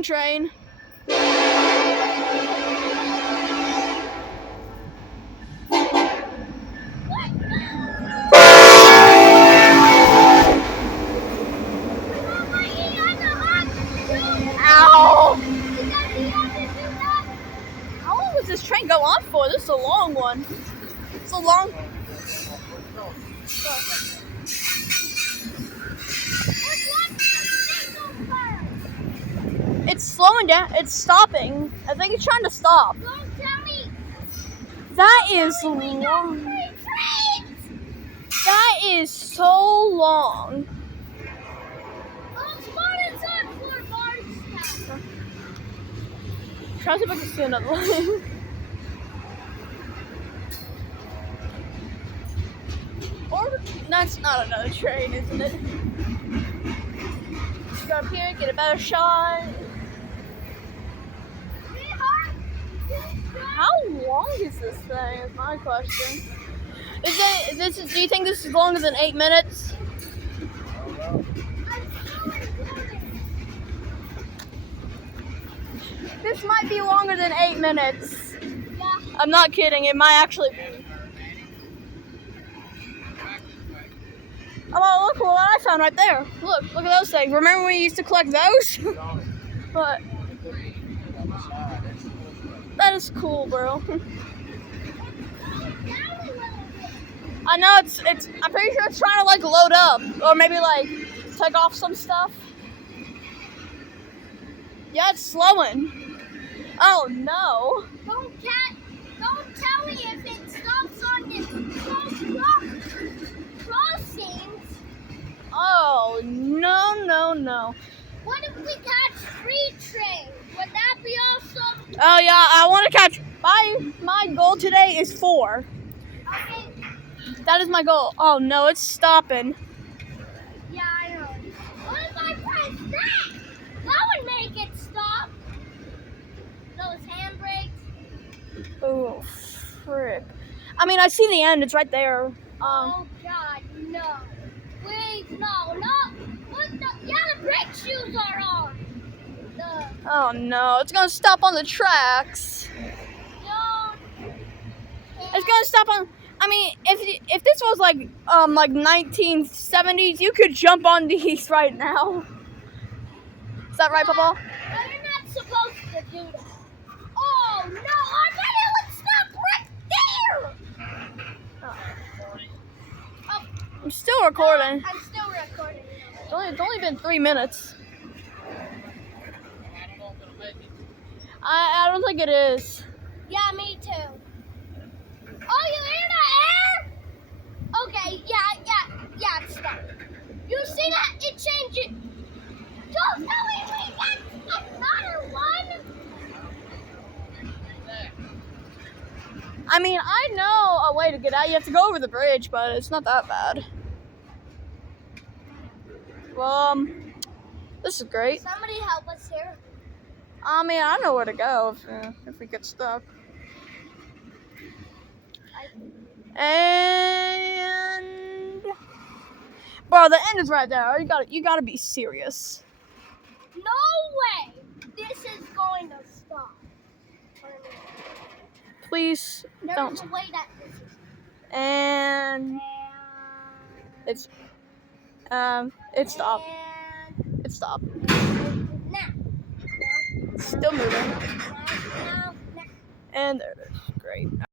long train. Ow! How long does this train go on for? This is a long one. It's a long. It's slowing down. It's stopping. I think it's trying to stop. Don't tell me. That is long. That is so long. Try to see if I can see another one. Or that's not another train, isn't it? Let's go up here, get a better shot. How long is this thing? Is my question. Do you think this is longer than 8 minutes? This might be longer than 8 minutes. Yeah. I'm not kidding. It might actually be. Oh, look what I found right there. Look at those things. Remember when we used to collect those? But that is cool, bro. I know it's. I'm pretty sure it's trying to like load up, or maybe like take off some stuff. Yeah, it's slowing. Oh no! Don't tell me if it stops on this crossings. Oh no! What if we catch free train? Would that be awesome? Oh yeah, I want to catch. My goal today is 4. Okay. That is my goal. Oh no, it's stopping. Yeah, I know. What if I press that? That would make it stop. Those handbrakes. Oh frick! I mean, I see the end. It's right there. Oh God, no! Wait, no! What the? Yeah, the brake shoes are on. Oh no, it's gonna stop on the tracks. No. It's gonna stop on. I mean, if this was like 1970s, you could jump on these right now. Is that right, Papa? No, you're not supposed to do that. Oh no! I bet it would stop right there. Oh. I'm still recording. I'm still recording. It's only been 3 minutes. I don't think it is. Yeah, me too. Oh, you hear that air? Okay, yeah, it's stuck. You see that? It changed it. Don't tell me we got another one. I mean, I know a way to get out. You have to go over the bridge, but it's not that bad. Well, this is great. Somebody help us here. I mean, I know where to go if we get stuck. And bro, the end is right there. You gotta be serious. No way. This is going to stop. Please There's don't. a way that this is. And it's stopped. And It stopped. now. Still moving. Now. And there it is. Great.